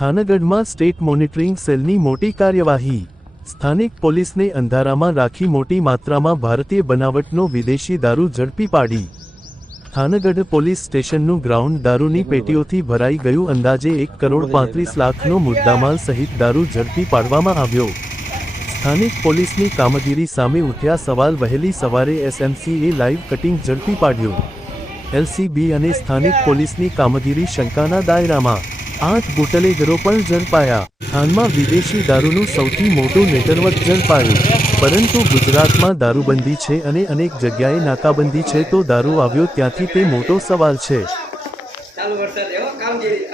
થાનગઢમાં state monitoring સેલની મોટી કાર્યવાહી. સ્થાનિક પોલીસને અંધારામાં રાખી મોટી માત્રામાં ભારતીય બનાવટનો વિદેશી દારૂ ઝડપી પાડી. થાનગઢ પોલીસ સ્ટેશનનું ગ્રાઉન્ડ દારૂની પેટીઓથી ભરાઈ ગયું. અંદાજે એક કરોડ પાંત્રીસ લાખનો મુદ્દામાલ સહિત દારૂ ઝડપી પાડવામાં આવ્યો. સ્થાનિક પોલીસની કામગીરી સામે ઉઠ્યા સવાલ વહેલી સવારે એસએમસીએ લાઈવ કટિંગ ઝડપી પાડ્યું. એલસીબી અને સ્થાનિક પોલીસની કામગીરી શંકાના દાયરામાં આઠ બુટલેગરો પણ ઝડપાયા. હાલમાં વિદેશી દારૂનું સૌથી મોટું નેટવર્ક ઝડપાયું. પરંતુ ગુજરાતમાં દારૂબંધી છે અને અનેક જગ્યાએ નાકાબંધી છે તો દારૂ આવ્યો ત્યાંથી તે મોટો સવાલ છે. ચાલુ વરસાદ એવો કામગીરી.